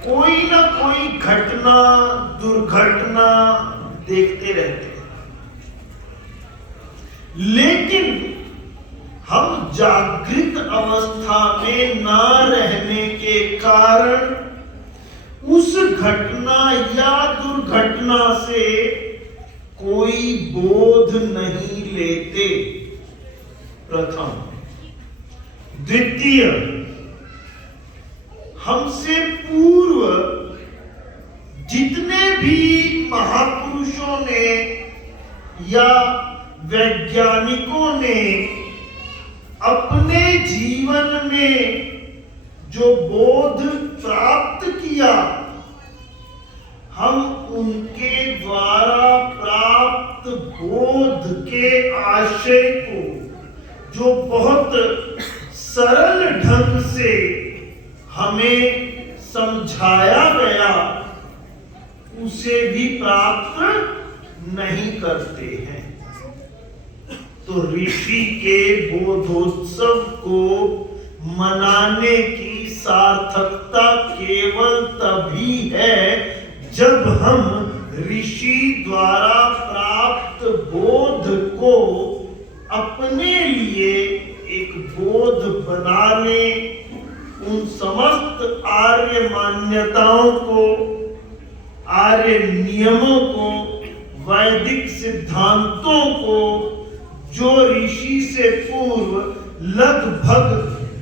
कोई ना कोई घटना, दुर्घटना देखते रहते हैं, लेकिन हम जागृत अवस्था में ना रहने के कारण उस घटना या दुर्घटना से कोई बोध नहीं लेते। प्रथम। द्वितीय, हमसे पूर्व जितने भी महापुरुषों ने या वैज्ञानिकों ने अपने जीवन में जो बोध प्राप्त किया, हम उनके द्वारा प्राप्त बोध के आशय को, जो बहुत सरल ढंग से हमें समझाया गया, उसे भी प्राप्त नहीं करते हैं। तो ऋषि के बोधोत्सव को मनाने की सार्थकता केवल तभी है जब हम ऋषि द्वारा प्राप्त बोध को अपने लिए एक बोध बना लें, उन समस्त आर्य मान्यताओं को, आर्य नियमों को, वैदिक सिद्धांतों को, जो ऋषि से पूर्व लगभग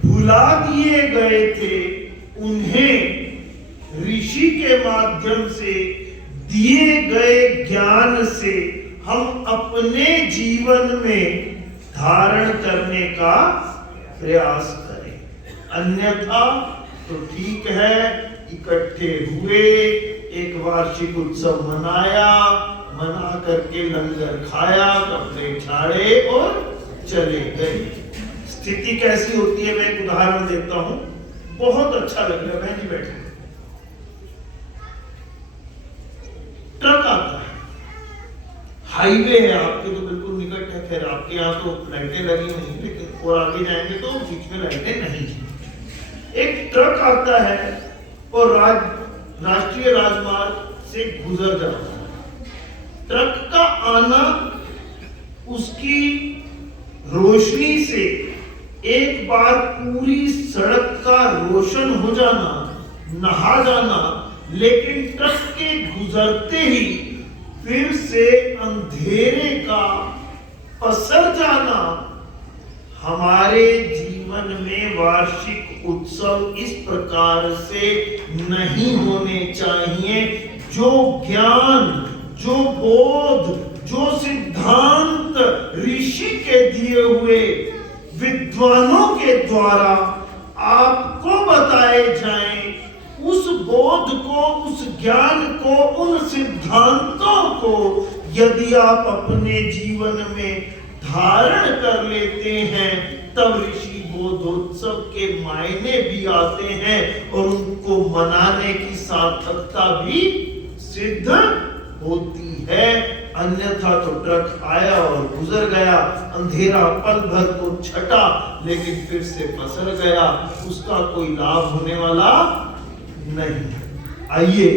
भुला दिए गए थे, उन्हें ऋषि के माध्यम से दिए गए ज्ञान से हम अपने जीवन में धारण करने का प्रयास करें। अन्यथा तो ठीक है, इकट्ठे हुए, एक वार्षिक उत्सव मनाया, मना करके लंगर खाया, कपड़े झाड़े और चले गए। स्थिति कैसी होती है, मैं एक उदाहरण देता हूं, बहुत अच्छा लग रहा है। बहन जी बैठे, ट्रक आता है, हाईवे है, आपके तो बिल्कुल निकट है, खैर आपके यहाँ तो लाइटें लगी नहीं, लेकिन और आगे जाएंगे तो बीच में लाइटें नहीं है। एक ट्रक आता है और राष्ट्रीय राजमार्ग से गुजर जाता है। ट्रक का आना, उसकी रोशनी से एक बार पूरी सड़क का रोशन हो जाना, नहा जाना, लेकिन ट्रक के गुजरते ही फिर से अंधेरे का पसर जाना, हमारे जीवन में वार्षिक उत्सव इस प्रकार से नहीं होने चाहिए। जो ज्ञान, जो बोध, जो सिद्धांत ऋषि के दिए हुए विद्वानों के द्वारा आपको बताए जाएं, उस बोध को, उस ज्ञान को, उन सिद्धांतों को यदि आप अपने जीवन में धारण कर लेते हैं, तब ऋषि बोधोत्सव के मायने भी आते हैं और उनको मनाने की सार्थकता भी सिद्ध होती है। अन्यथा तो ट्रक आया और गुजर गया, अंधेरा पल भर को छटा, लेकिन फिर से पसर गया, उसका कोई लाभ होने वाला नहीं। आइए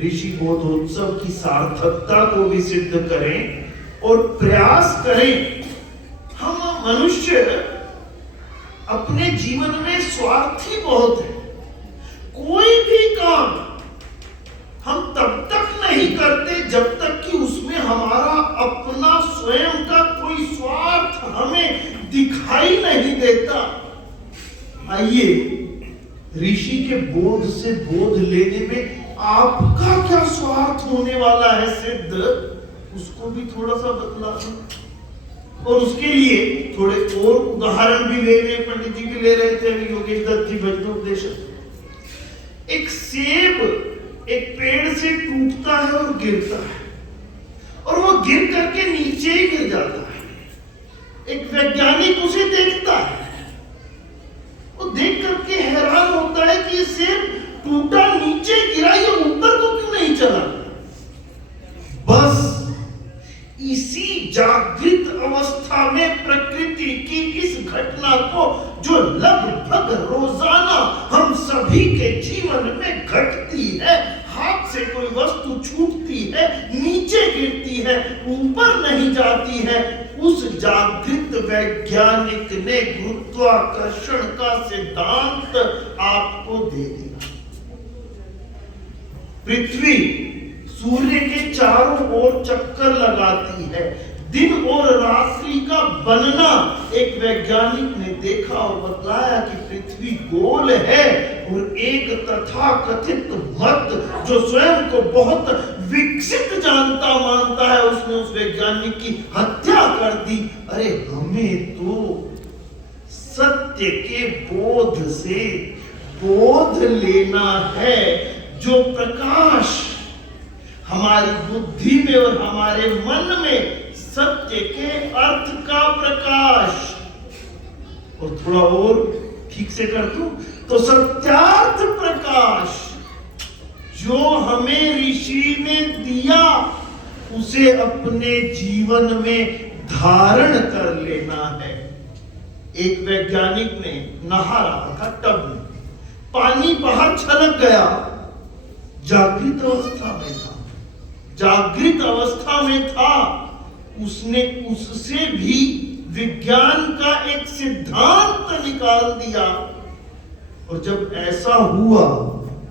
ऋषि बोधोत्सव की सार्थकता को भी सिद्ध करें और प्रयास करें। हम मनुष्य अपने जीवन में स्वार्थी बहुत है। कोई भी काम हम तब तक नहीं करते जब तक कि उसमें हमारा अपना स्वयं का कोई स्वार्थ हमें दिखाई नहीं देता। आइए ऋषि के बोध से बोध लेने में आपका क्या स्वार्थ होने वाला है सिद्ध, उसको भी थोड़ा सा बतला दो। और उसके लिए थोड़े और उदाहरण भी ले रहे, पंडित जी भी ले रहे थे, योगेश दत्त जी भजनोपदेशक। एक सेब एक पेड़ से टूटता है और गिरता है, और वो गिर करके नीचे ही गिर जाता है। एक वैज्ञानिक उसे देखता है, वो देख करके हैरान होता है कि ये सेब टूटा, नीचे गिरा, ये ऊपर को क्यों नहीं चला। बस इसी जागृत अवस्था में प्रकृति की इस घटना को जो लगभग रोजाना हम सभी के जीवन में घटती है। हाथ से कोई वस्तु छूटती है, नीचे गिरती है, ऊपर नहीं जाती है, उस जागृत वैज्ञानिक ने गुरुत्वाकर्षण का सिद्धांत आपको दे दिया। पृथ्वी सूर्य के चारों ओर चक्कर लगाती है। दिन और रात्रि का बनना एक वैज्ञानिक ने देखा और बतलाया कि पृथ्वी गोल है, और एक तथाकथित मत जो स्वयं को बहुत विकसित जानता मानता है, उसने उस वैज्ञानिक की हत्या कर दी। अरे हमें तो सत्य के बोध से बोध लेना है, जो प्रकाश हमारी बुद्धि में और हमारे मन में सत्य के अर्थ का प्रकाश। और थोड़ा और ठीक से कर दूं तो सत्यार्थ प्रकाश जो हमें ऋषि ने दिया, उसे अपने जीवन में धारण कर लेना है। एक वैज्ञानिक ने नहा रहा था टब में, पानी बाहर छलक गया, जागृत अवस्था में था, जागृत अवस्था में था। उसने उससे भी विज्ञान का एक सिद्धांत निकाल दिया, और जब ऐसा हुआ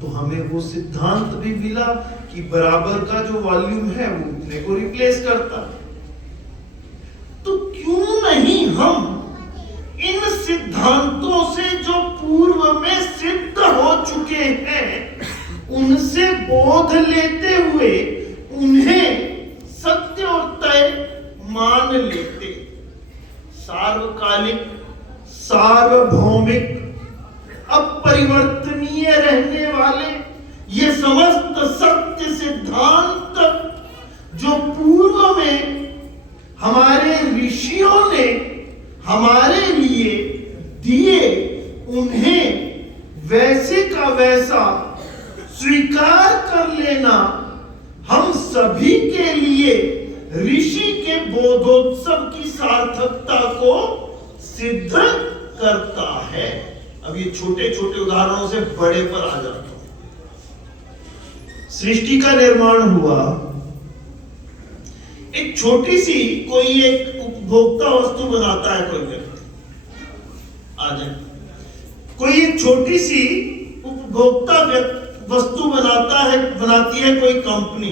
तो हमें वो सिद्धांत भी मिला कि बराबर का जो वॉल्यूम है वो उतने को रिप्लेस करता। तो क्यों नहीं हम इन सिद्धांतों से जो पूर्व में सिद्ध हो चुके हैं, उनसे बोध लेते हुए उन्हें सत्य और तय मान लेते। सार्वकालिक, सार्वभौमिक, अपरिवर्तनीय रहने वाले ये समस्त सत्य सिद्धांत जो पूर्व में हमारे ऋषियों ने हमारे लिए दिए, उन्हें वैसे का वैसा स्वीकार कर लेना हम सभी के लिए ऋषि के बोधोत्सव की सार्थकता को सिद्ध करता है। अब ये छोटे छोटे उदाहरणों से बड़े पर आ जाता हूं। सृष्टि का निर्माण हुआ, एक छोटी सी कोई एक उपभोक्ता वस्तु बनाता है कोई व्यक्ति, आ जाए, कोई एक छोटी सी उपभोक्ता वस्तु बनाती है कोई कंपनी,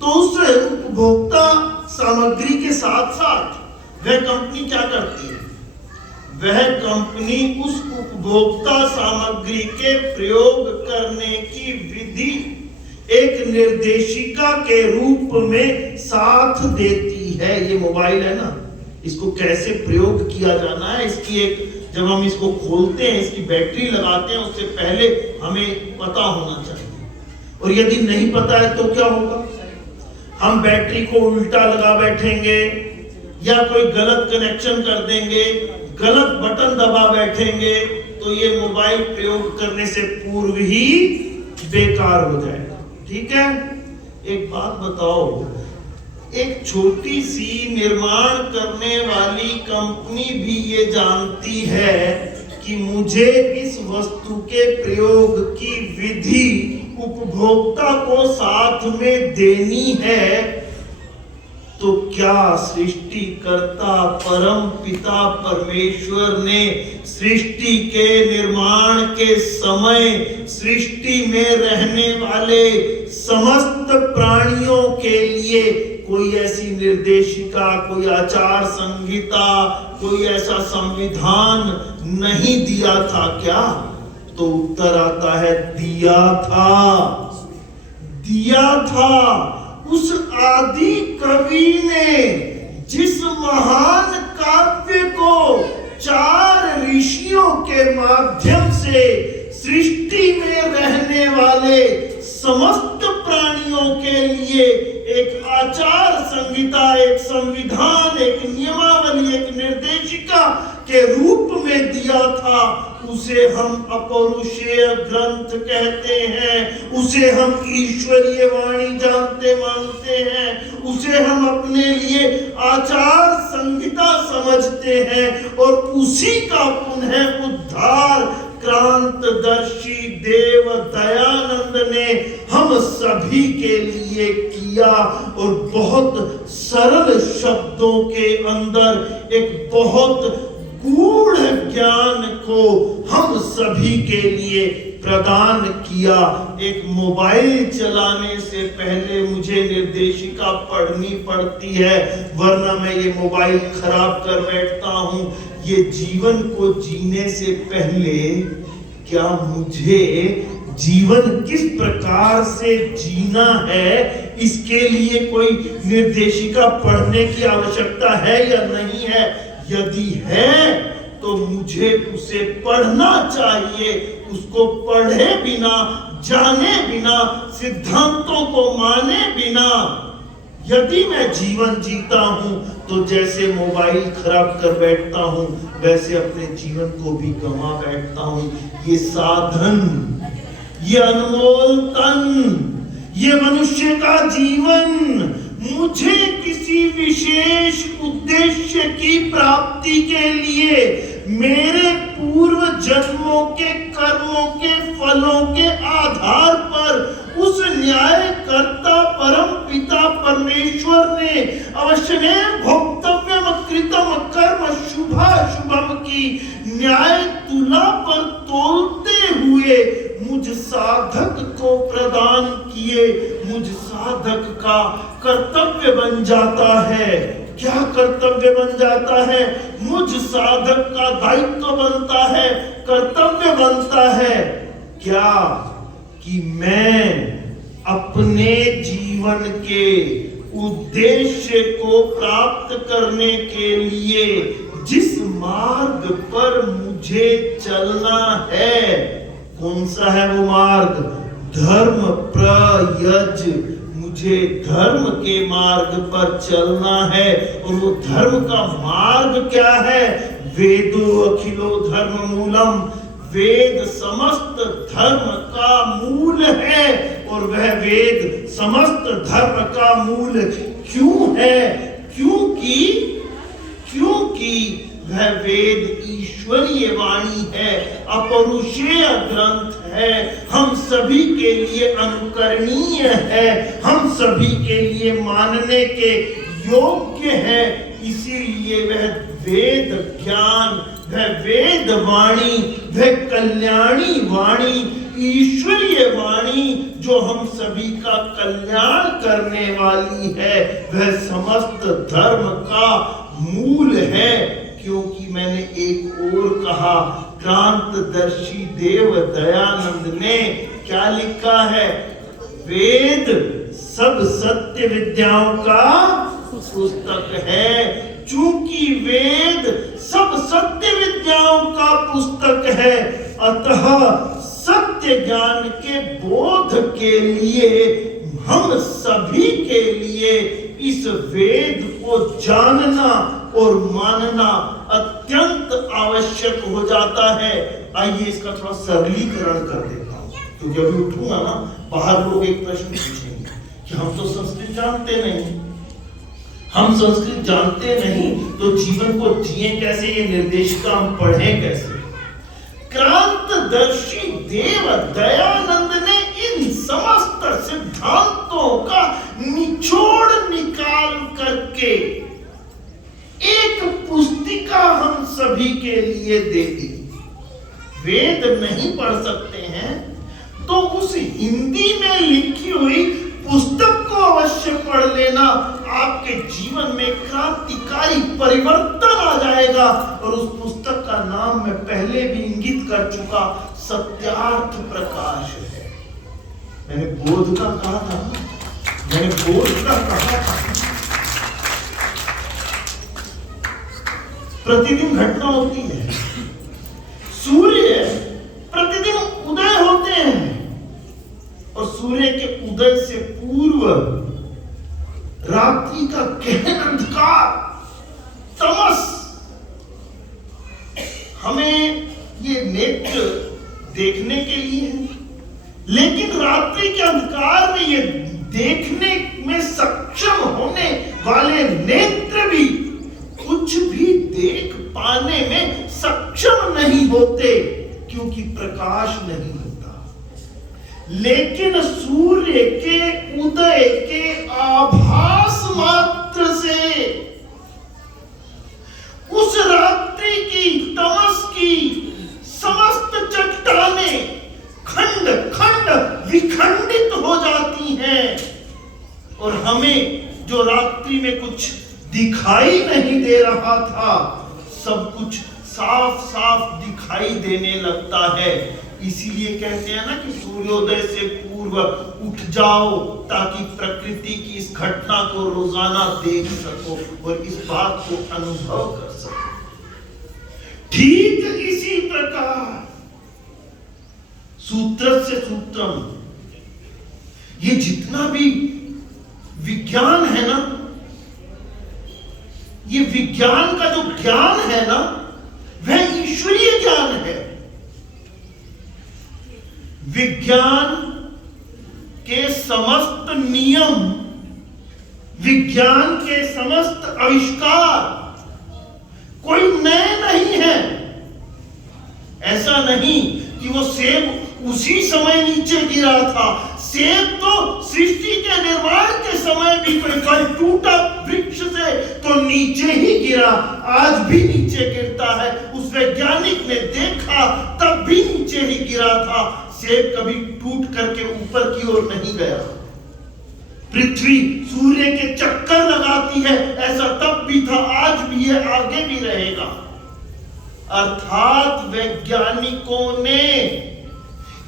तो उस उपभोक्ता सामग्री के साथ साथ वह कंपनी क्या करती है, वह कंपनी उस उपभोक्ता सामग्री के प्रयोग करने की विधि एक निर्देशिका के रूप में साथ देती है। ये मोबाइल है ना, इसको कैसे प्रयोग किया जाना है, इसकी एक, जब हम इसको खोलते हैं, इसकी बैटरी लगाते हैं, उससे पहले हमें पता होना चाहिए। और यदि नहीं पता है तो क्या होगा, हम बैटरी को उल्टा लगा बैठेंगे या कोई गलत कनेक्शन कर देंगे, गलत बटन दबा बैठेंगे, तो ये मोबाइल प्रयोग करने से पूर्व ही बेकार हो जाएगा। ठीक है, एक बात बताओ, एक छोटी सी निर्माण करने वाली कंपनी भी ये जानती है कि मुझे इस वस्तु के प्रयोग की विधि उपभोक्ता को साथ में देनी है, तो क्या सृष्टिकर्ता परम पिता परमेश्वर ने सृष्टि के निर्माण के समय सृष्टि में रहने वाले समस्त प्राणियों के लिए कोई ऐसी निर्देशिका, कोई आचार संहिता, कोई ऐसा संविधान नहीं दिया था क्या? तो उत्तर आता है दिया था, दिया था। उस आदि कवि ने जिस महान काव्य को 4 ऋषियों के माध्यम से सृष्टि में रहने वाले समस्त प्राणियों के लिए एक आचार संहिता, एक संविधान, एक नियमावली, एक निर्देशिका के रूप में दिया था, उसे हम अपौरुषेय ग्रंथ कहते हैं, उसे हम ईश्वरीय वाणी जानते मानते हैं, उसे हम अपने लिए आचार संहिता समझते हैं और उसी का पुनः उद्धार क्रांतदर्शी देव दयानंद ने हम सभी के लिए किया और बहुत सरल शब्दों के अंदर एक बहुत गूढ़ ज्ञान को हम सभी के लिए प्रदान किया। एक मोबाइल चलाने से पहले मुझे निर्देशिका पढ़नी पड़ती है, वरना मैं ये मोबाइल खराब कर बैठता हूं। ये जीवन को जीने से पहले क्या मुझे जीवन किस प्रकार से जीना है, इसके लिए कोई निर्देशिका पढ़ने की आवश्यकता है या नहीं है? यदि है तो मुझे उसे पढ़ना चाहिए। उसको पढ़े बिना, जाने बिना, सिद्धांतों को माने बिना यदि मैं जीवन जीता हूं तो जैसे मोबाइल खराब कर बैठता हूं, वैसे अपने जीवन को भी गंवा बैठता हूं। ये साधन, ये अनमोल तन, ये मनुष्य का जीवन मुझे किसी विशेष उद्देश्य की प्राप्ति के लिए मेरे पूर्व जन्मों के कर्मों के फलों के आधार पर उस न्यायकर्ता परम पिता परमेश्वर ने अवश्यमेव भोक्तव्यम कृतम कर्म शुभाशुभम की न्याय तुला पर तोलते हुए मुझ साधक को प्रदान किए। मुझ साधक का कर्तव्य बन जाता है। क्या कर्तव्य बन जाता है? मुझ साधक का दायित्व बनता है, कर्तव्य बनता है क्या कि मैं अपने जीवन के उद्देश्य को प्राप्त करने के लिए जिस मार्ग पर मुझे चलना है, कौन सा है वो मार्ग? धर्म प्रयज। मुझे धर्म के मार्ग पर चलना है। और वो धर्म का मार्ग क्या है? वेदो अखिलो धर्म मूलम। वेद समस्त धर्म का मूल है। और वह वेद समस्त धर्म का मूल क्यों है? क्योंकि वह वेद ईश्वरीय वाणी है, अपरुषेय ग्रंथ है, हम सभी के लिए अनुकरणीय है, हम सभी के लिए मानने के योग्य है। इसीलिए वह वेद ज्ञान, वह वेद वाणी, वह कल्याणी वाणी, ईश्वरीय वाणी जो हम सभी का कल्याण करने वाली है, वह समस्त धर्म का मूल है। क्योंकि मैंने एक और कहा, क्रांतदर्शी देव दयानंद ने क्या लिखा है? वेद सब सत्य विद्याओं का पुस्तक है। चूंकि वेद सब सत्य विद्याओं का पुस्तक है, अतः सत्य ज्ञान के बोध के लिए हम सभी के लिए इस वेद को जानना और मानना अत्यंत आवश्यक हो जाता है। आइए इसका थोड़ा सरलीकरण कर देता हूं, क्योंकि अभी उठूंगा ना, बाहर लोग एक प्रश्न पूछेंगे कि हम तो संस्कृत जानते नहीं, हम संस्कृत जानते नहीं तो जीवन को जिए कैसे, ये निर्देशिका हम पढ़ें कैसे? क्रांतदर्शी देव दयानंद ने इन समस्त सिद्धांतों का निचोड़ निकाल करके एक पुस्तिका हम सभी के लिए दे दी। वेद नहीं पढ़ सकते हैं तो उस हिंदी में लिखी हुई पुस्तक को अवश्य पढ़ लेना। आपके जीवन में क्रांतिकारी परिवर्तन आ जाएगा। और उस पुस्तक का नाम मैं पहले भी इंगित कर चुका, सत्यार्थ प्रकाश है। मैंने बोध का कहा था, मैंने बोध का कहा था। प्रतिदिन घटना होती है, सूर्य प्रतिदिन उदय होते हैं और सूर्य के उदय से पूर्व रात्रि का गहन अंधकार, तमस, हमें ये नेत्र देखने के लिए है, लेकिन रात्रि के अंधकार में ये देखने में सक्षम होने वाले नेत्र भी कुछ भी देख पाने में सक्षम नहीं होते, क्योंकि प्रकाश नहीं होता। लेकिन सूर्य के उदय के आभास मात्र से उस रात्रि की तमस की समस्त चट्टानें खंड खंड विखंडित हो जाती हैं, और हमें जो रात्रि में कुछ दिखाई नहीं दे रहा था, सब कुछ साफ साफ दिखाई देने लगता है। इसीलिए कहते हैं ना कि सूर्योदय से पूर्व उठ जाओ, ताकि प्रकृति की इस घटना को रोजाना देख सको और इस बात को अनुभव कर सको। ठीक इसी प्रकार सूत्र से सूत्रम, ये जितना भी विज्ञान है ना, ये विज्ञान का जो ज्ञान है ना, वह ईश्वरीय ज्ञान है। विज्ञान के समस्त नियम, विज्ञान के समस्त आविष्कार कोई नए नहीं है। ऐसा नहीं कि वो सेब उसी समय नीचे गिरा था। सेब तो सृष्टि के निर्माण के समय भी कोई फल टूटा वृक्ष से तो नीचे ही गिरा, आज भी नीचे गिरता है। उस वैज्ञानिक ने देखा तब भी नीचे ही गिरा था। सेब कभी टूट करके ऊपर की ओर नहीं गया। पृथ्वी सूर्य के चक्कर लगाती है, ऐसा तब भी था, आज भी है, आगे भी रहेगा। अर्थात वैज्ञानिकों ने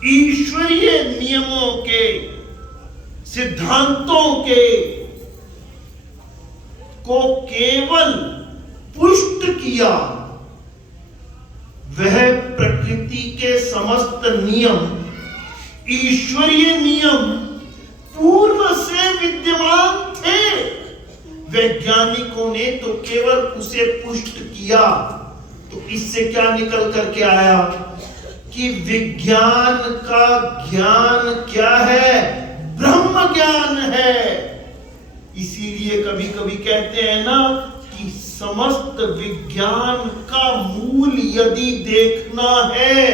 ईश्वरीय नियमों के, सिद्धांतों के को केवल पुष्ट किया। वह प्रकृति के समस्त नियम, ईश्वरीय नियम पूर्व से विद्यमान थे। वैज्ञानिकों ने तो केवल उसे पुष्ट किया। तो इससे क्या निकल करके आया कि विज्ञान का ज्ञान क्या है? ब्रह्म ज्ञान है। इसीलिए कभी कभी कहते हैं ना कि समस्त विज्ञान का मूल यदि देखना है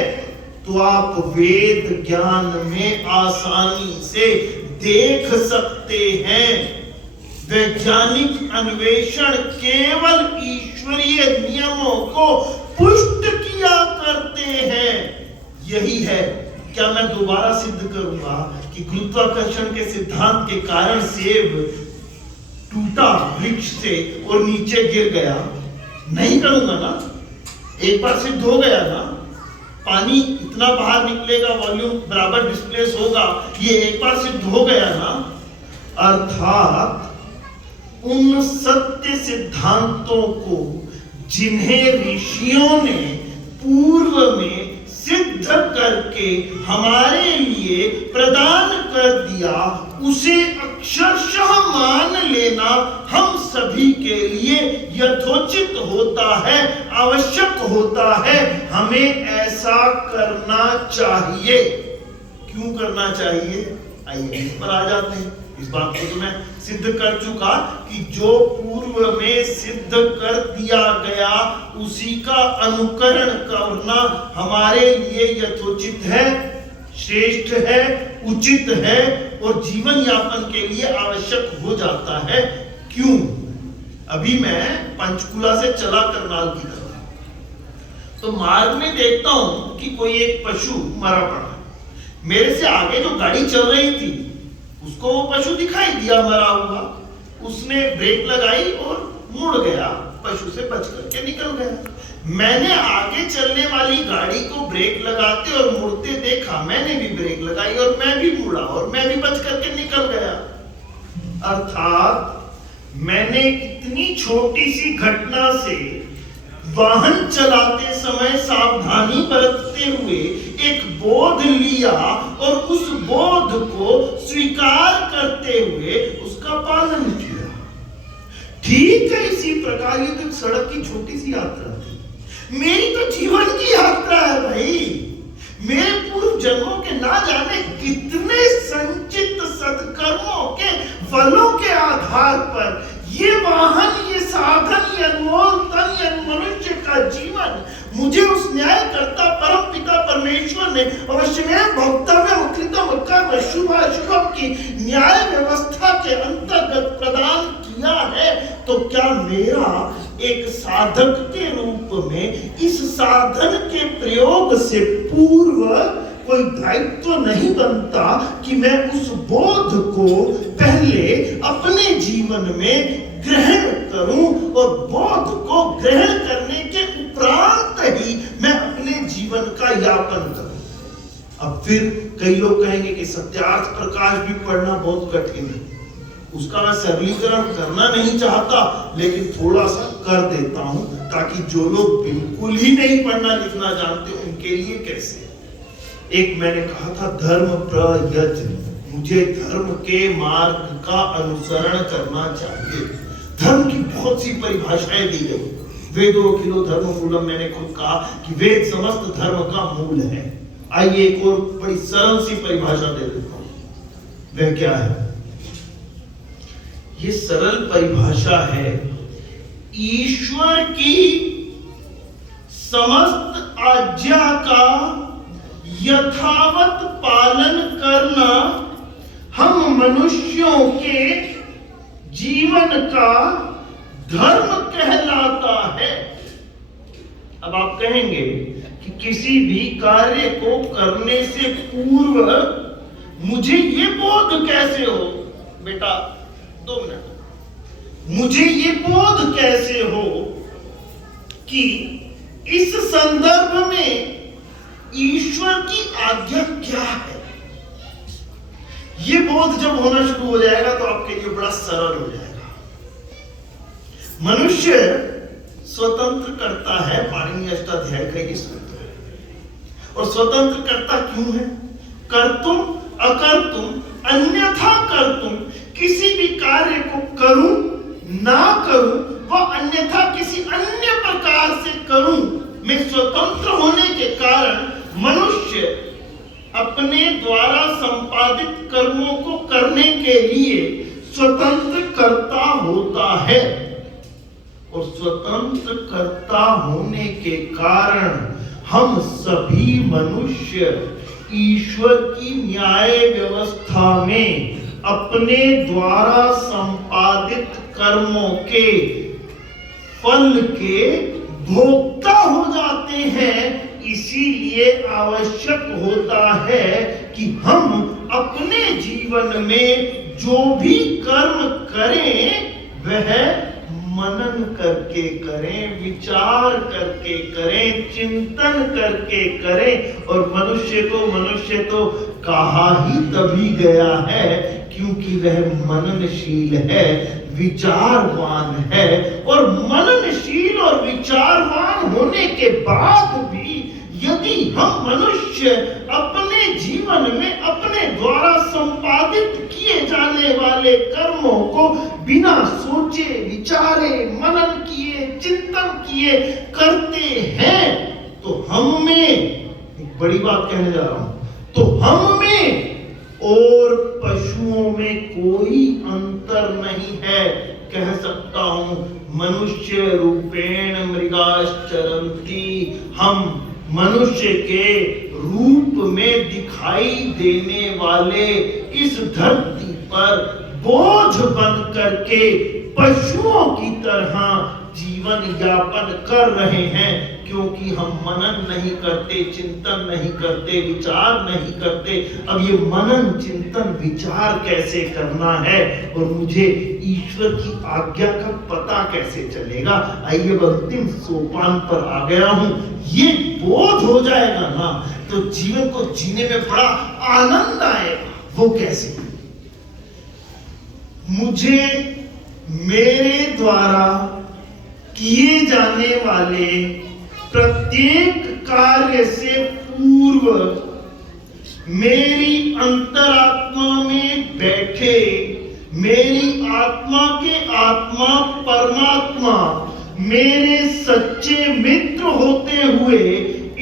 तो आप वेद ज्ञान में आसानी से देख सकते हैं। वैज्ञानिक अन्वेषण केवल ईश्वरीय नियमों को पुष्ट किया करते हैं। यही है। क्या मैं दोबारा सिद्ध करूंगा कि गुरुत्वाकर्षण के सिद्धांत के कारण सेब टूटा वृक्ष से और नीचे गिर गया? नहीं करूंगा ना। एक बार सिद्ध हो गया ना, पानी इतना बाहर निकलेगा, वॉल्यूम बराबर डिस्प्लेस होगा, ये एक बार सिद्ध हो गया ना। अर्थात उन सत्य सिद्धांतों को जिन्हें ऋषियों ने पूर्व में सिद्ध करके हमारे लिए प्रदान कर दिया, उसे अक्षरशः मान लेना हम सभी के लिए यथोचित होता है, आवश्यक होता है। हमें ऐसा करना चाहिए। क्यों करना चाहिए? आइए इस पर आ जाते हैं। इस बात को तो मैं सिद्ध कर चुका कि जो पूर्व में सिद्ध कर दिया गया उसी का अनुकरण करना हमारे लिए यथोचित है, श्रेष्ठ है, उचित है और जीवन यापन के लिए आवश्यक हो जाता है। क्यों? अभी मैं पंचकुला से चला करनाल की तरफ, तो मार्ग में देखता हूं कि कोई एक पशु मरा पड़ा। मेरे से आगे जो गाड़ी चल रही थी उसको वो पशु दिखाई दिया मरा हुआ। उसने ब्रेक लगाई और मुड़ गया, पशु से बच करके निकल गया। मैंने आगे चलने वाली गाड़ी को ब्रेक लगाते और मुड़ते देखा, मैंने भी ब्रेक लगाई और मैं भी मुड़ा और मैं भी बच करके निकल गया। अर्थात मैंने इतनी छोटी सी घटना से वाहन चलाते समय सावधानी बरतते हुए एक बोध लिया और उस बोध को स्वीकार करते हुए उसका पालन किया। ठीक है, इसी प्रकार ये तो सड़क की छोटी सी यात्रा थी। मेरी तो जीवन की यात्रा है भाई। मेरे पूर्व जन्मों के ना जाने कितने संचित सत्कर्मों के फलों के आधार पर ये वाहन, ये साधन, ये अनमोल तन, ये मनुष्य का जीवन मुझे उस न्यायकर्ता परम पिता परमेश्वर ने अवश्यमेव भोक्तव्यम कृतम कर्म शुभाशुभम की न्याय व्यवस्था के अंतर्गत प्रदान किया है, तो क्या मेरा एक साधक के रूप में इस साधन के प्रयोग से पूर्व कोई दायित्व नहीं बनता कि मैं उस बोध को पहले अपने जीवन में ग्रहण करूं और बोध को ग्रहण करने के उपरांत ही मैं अपने जीवन का यापन करूं। अब फिर कई लोग कहेंगे कि सत्यार्थ प्रकाश भी पढ़ना बहुत कठिन है, उसका मैं सरलीकरण करना नहीं चाहता, लेकिन थोड़ा सा कर देता हूं ताकि जो लोग बिल्कुल ही नहीं पढ़ना लिखना जानते उनके लिए कैसे। एक मैंने कहा था धर्म प्रयज, मुझे धर्म के मार्ग का अनुसरण करना चाहिए। धर्म की बहुत सी परिभाषाएं दी गई, वेदों किलो धर्म मूलम, मैंने खुद कहा कि वेद समस्त धर्म का मूल है। आइए एक और बड़ी सरल सी परिभाषा दे देता हूं, वह क्या है? ये सरल परिभाषा है ईश्वर की समस्त आज्ञा का यथावत पालन करना हम मनुष्यों के जीवन का धर्म कहलाता है। अब आप कहेंगे कि किसी भी कार्य को करने से पूर्व मुझे ये बोध कैसे हो? बेटा 2 मिनट, मुझे ये बोध कैसे हो कि इस संदर्भ में ईश्वर की आज्ञा क्या है? ये बोध जब होना शुरू हो जाएगा तो आपके लिए बड़ा सरल हो जाएगा। मनुष्य स्वतंत्र करता है, पाणिनि अष्टाध्याय का ये सूत्र है। और स्वतंत्र करता क्यों है? कर्तुम अकर्तुम अन्यथा कर्तुम, किसी भी कार्य को करूं ना करूं व अन्यथा किसी अन्य प्रकार से करूं, में स्वतंत्र होने के कारण मनुष्य अपने द्वारा संपादित कर्मों को करने के लिए स्वतंत्र कर्ता होता है। और स्वतंत्र कर्ता होने के कारण हम सभी मनुष्य ईश्वर की न्याय व्यवस्था में अपने द्वारा संपादित कर्मों के फल के भोक्ता हो जाते हैं। इसीलिए आवश्यक होता है कि हम अपने जीवन में जो भी कर्म करें वह मनन करके करें, विचार करके करें, चिंतन करके करें। और मनुष्य तो कहा ही तभी गया है क्योंकि वह मननशील है, विचारवान है। और मननशील और विचारवान होने के बाद भी यदि हम मनुष्य अपने जीवन में अपने द्वारा संपादित किए जाने वाले कर्मों को बिना सोचे विचारे मनन किए चिंतन किए करते हैं, तो हम में एक बड़ी बात कहने जा रहा हूं, तो हम में और पशुओं में कोई अंतर नहीं है। कह सकता हूं मनुष्य रूपेण मृगाश्चरन्ति, हम मनुष्य के रूप में दिखाई देने वाले इस धरती पर बोझ बन करके पशुओं की तरह जीवन यापन कर रहे हैं, क्योंकि हम मनन नहीं करते, चिंतन नहीं करते, विचार नहीं करते। अब ये मनन चिंतन विचार कैसे करना है और मुझे ईश्वर की आज्ञा का पता कैसे चलेगा? आइए अंतिम सोपान पर आ गया हूं। ये बोध हो जाएगा ना तो जीवन को जीने में बड़ा आनंद आएगा। वो कैसे? मुझे मेरे द्वारा किए जाने वाले प्रत्येक कार्य से पूर्व मेरी अंतरात्मा में बैठे मेरी आत्मा के आत्मा परमात्मा मेरे सच्चे मित्र होते हुए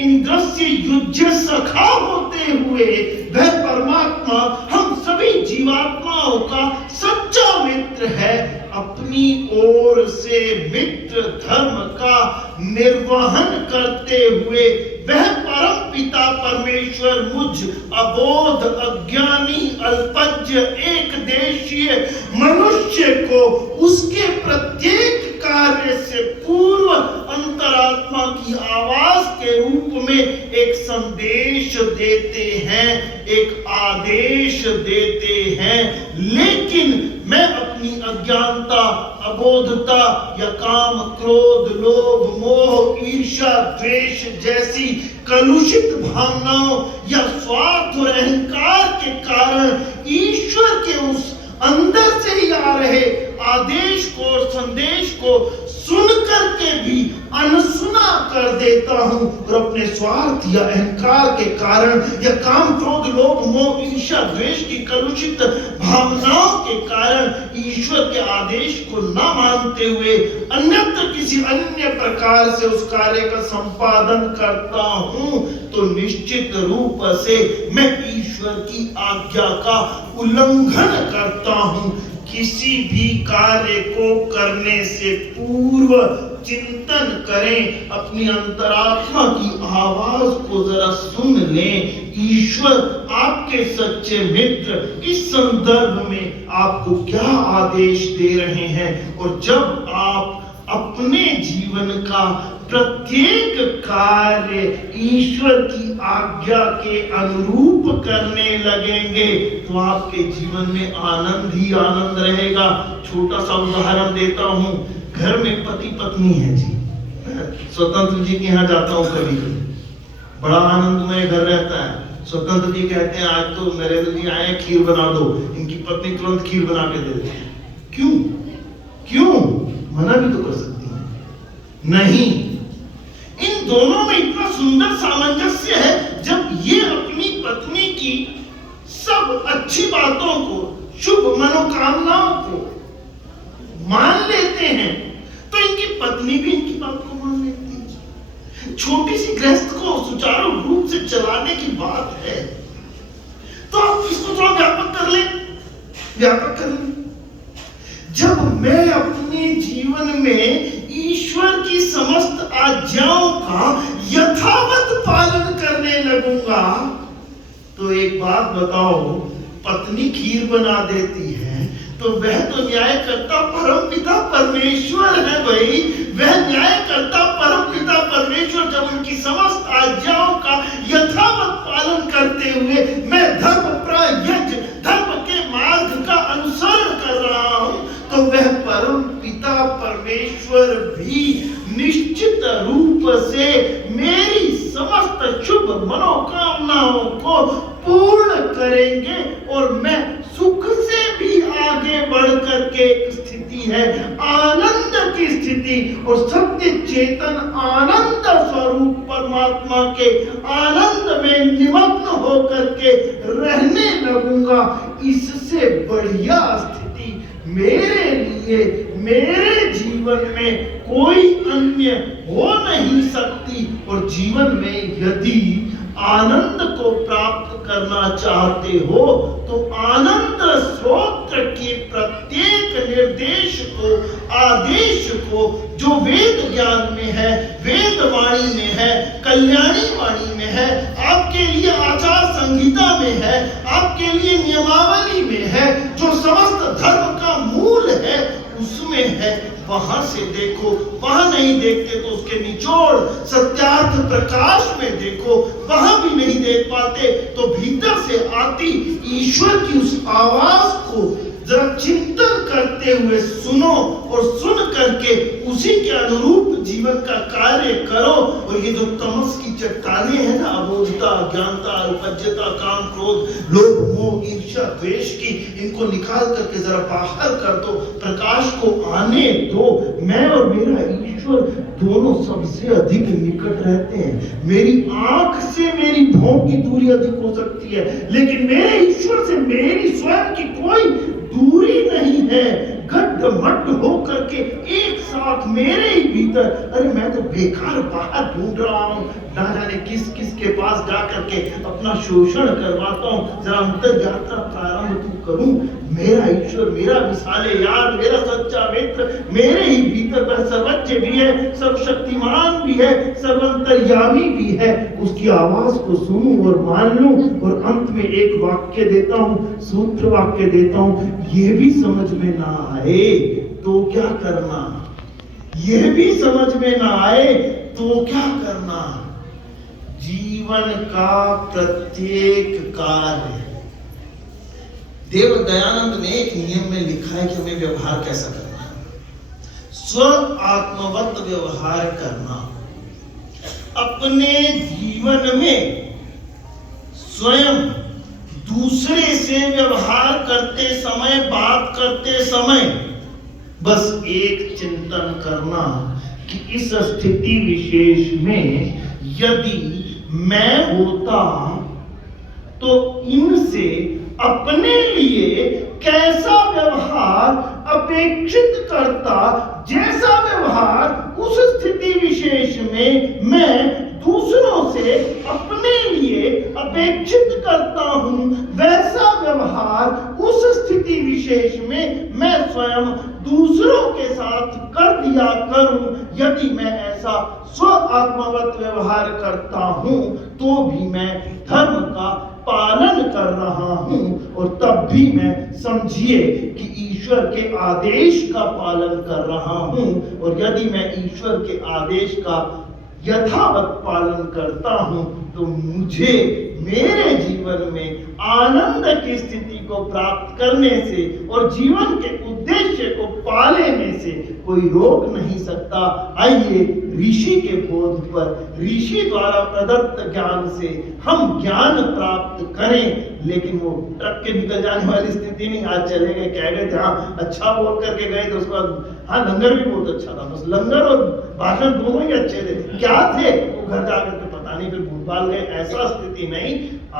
इंद्रस्य युज्य सखा होते हुए वह परमात्मा हम सभी जीवात्माओं का सच्चा मित्र है। अपनी ओर से मित्र धर्म का निर्वहन करते हुए वह परम पिता परमेश्वर मुझ अबोध अज्ञानी अल्पज्ञ एक देशीय मनुष्य को उसके प्रत्येक कार्य से पूर्व अंतरात्मा की आवाज के रूप में एक संदेश देते हैं, एक आदेश देते हैं। लेकिन मैं अपनी अज्ञानता, अबोधता या काम, क्रोध, लोभ, मोह, ईर्ष्या, द्वेष जैसी कलुषित भावनाओं या स्वार्थ और अहंकार के कारण ईश्वर के उस अंदर से ही आ रहे आदेश को और संदेश को सुन करके भी अनसुना कर देता हूं और अपने स्वार्थ या अहंकार के कारण या काम, क्रोध, लोभ, मोह, ईर्ष्या, द्वेष की कलुषित भावनाओं के कारण ईश्वर के आदेश को न मानते हुए अन्यत्र किसी अन्य प्रकार से उस कार्य का संपादन करता हूं, तो निश्चित रूप से मैं ईश्वर की आज्ञा का उल्लंघन करता हूं। किसी भी कार्य को करने से पूर्व चिंतन करें, अपनी अंतरात्मा की आवाज को जरा सुन लें। ईश्वर आपके सच्चे मित्र इस संदर्भ में आपको क्या आदेश दे रहे हैं, और जब आप अपने जीवन का प्रत्येक कार्य ईश्वर की आज्ञा के अनुरूप करने लगेंगे तो आपके जीवन में आनंद ही आनंद रहेगा। छोटा सा उदाहरण देता हूं, घर में पति पत्नी है जी, स्वतंत्र जी के यहाँ जाता हूं कभी कभी, बड़ा आनंदमय घर रहता है। स्वतंत्र जी कहते हैं आज तो नरेंद्र जी आए, खीर बना दो। इनकी पत्नी तुरंत खीर बना के देते हैं। क्यों क्यों मना भी तो कर सकती है, नहीं। इन दोनों में इतना सुंदर सामंजस्य है। जब ये अपनी पत्नी की सब अच्छी बातों को, शुभ मनोकामनाओं को मान लेते हैं तो इनकी पत्नी भी इनकी बात को मान लेती है। छोटी सी गृहस्थ को सुचारू रूप से चलाने की बात है तो आप इसको थोड़ा व्यापक कर लें, व्यापक कर लें। जब मैं अपने जीवन में ईश्वर की समस्त आज्ञाओं का यथावत पालन करने लगूंगा तो एक बात बताओ, पत्नी खीर बना देती है तो वह तो न्यायकर्ता परमपिता परमेश्वर है भाई। वह न्यायकर्ता परमपिता परमेश्वर जब उनकी समस्त आज्ञाओं का यथावत पालन करते हुए मैं धर्म प्रयज्ञ धर्म के मार्ग का अनुसरण कर रहा हूं तो वह परम पिता परमेश्वर भी निश्चित रूप से मेरी समस्त शुभ मनोकामनाओं को पूर्ण करेंगे और मैं सुख से भी आगे बढ़ करके एक स्थिति है आनंद की स्थिति और सत्य चेतन आनंद स्वरूप परमात्मा के आनंद में निमग्न होकर के रहने लगूंगा। इससे बढ़िया स्थिति मेरे लिए मेरे जीवन में कोई अन्य हो नहीं सकती। और जीवन में यदि आनंद को प्राप्त करना चाहते हो तो आनंद स्रोत्र के प्रत्येक निर्देश को, आदेश को जो वेद ज्ञान में है, वेद वाणी में है, कल्याणी वाणी में है, आपके लिए आचार संहिता में है, आपके लिए नियमावली में है, जो समस्त धर्म का मूल है उसमें है, वहां से देखो। वहां नहीं देखते तो उसके निचोड़ सत्यार्थ प्रकाश में देखो, वहां भी नहीं देख पाते तो भीतर से आती ईश्वर की उस आवाज को जरा चिंतन करते हुए सुनो और सुन करके उसी के अनुरूप जीवन का कार्य करो। और ये जो तमस की चट्टाने हैं ना, अबोधता, अज्ञानता, अल्पज्ञता, काम, क्रोध, लोभ, मोह, ईर्ष्या, द्वेष की, इनको निकाल करके जरा बाहर कर दो, प्रकाश को आने दो। मैं और मेरा ईश्वर दोनों सबसे अधिक निकट रहते हैं। मेरी आंख से मेरी भौं की दूरी अधिक हो सकती है, लेकिन मेरे ईश्वर से मेरी स्वयं की कोई दूरी नहीं है। गड्ढ लड्डमड्ड होकर के एक साथ मेरे ही भीतर, अरे मैं तो बेकार बाहर ढूंढ रहा हूँ, ना जाने किस किस के पास जा करके अपना शोषण करवाता हूँ, जरा अंतर यात्रा प्रारंभ तू करूं। मेरा ईश्वर, मेरा मिसाले यार, मेरा सच्चा मित्र मेरे ही भीतर वह सर्वज्ञ भी है, सर्वशक्तिमान भी है, सर्वंतर्यामी भी है। उसकी आवाज को सुनूं और मान लूं, और अंत में एक वाक्य देता हूं, सूत्र वाक्य देता हूं, ये भी समझ में ना आए तो क्या करना, ये भी समझ में ना आए तो क्या करना। जीवन का प्रत्येक कार्य, देव दयानंद ने एक नियम में लिखा है कि हमें व्यवहार कैसा करना है। स्व आत्मवत व्यवहार करना, अपने जीवन में स्वयं दूसरे से व्यवहार करते समय, बात करते समय बस एक चिंतन करना कि इस स्थिति विशेष में यदि मैं होता तो इनसे अपने लिए कैसा व्यवहार अपेक्षित करता, जैसा व्यवहार उस स्थिति विशेष में मैं दूसरों से अपने लिए अपेक्षित करता हूं, वैसा व्यवहार उस स्थिति विशेष में मैं स्वयं दूसरों के साथ कर दिया करूं। यदि मैं ऐसा स्व आत्मवत व्यवहार करता हूं तो भी मैं धर्म का पालन कर रहा हूं, और तब भी मैं समझिए कि ईश्वर के आदेश का पालन कर रहा हूं। और यदि मैं ईश्वर के आदेश का यथावत पालन करता हूं तो मुझे मेरे जीवन में आनंद की स्थिति को प्राप्त करने से और जीवन के उद्देश्य को पा लेने से कोई रोक नहीं सकता। आइए ऋषि के बोध पर, ऋषि द्वारा प्रदत्त ज्ञान से हम ज्ञान प्राप्त करें, लेकिन वो ट्रक के निकल जाने वाली स्थिति नहीं। आज चले गए, कह गए थे हाँ अच्छा बोल करके गए, तो उसके बाद हाँ लंगर भी बहुत अच्छा था, बस लंगर और भाषण दोनों ही अच्छे थे, क्या थे वो घर जाकर के पता नहीं, फिर भूल भाल गए। ऐसा स्थिति नहीं,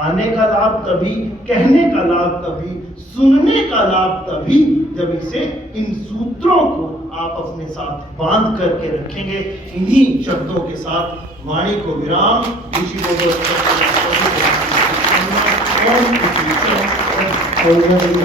आने का लाभ तभी, कहने का लाभ तभी, सुनने का लाभ तभी जब इसे, इन सूत्रों को आप अपने साथ बांध करके रखेंगे। इन्हीं शब्दों के साथ वाणी को विराम। ऋषि को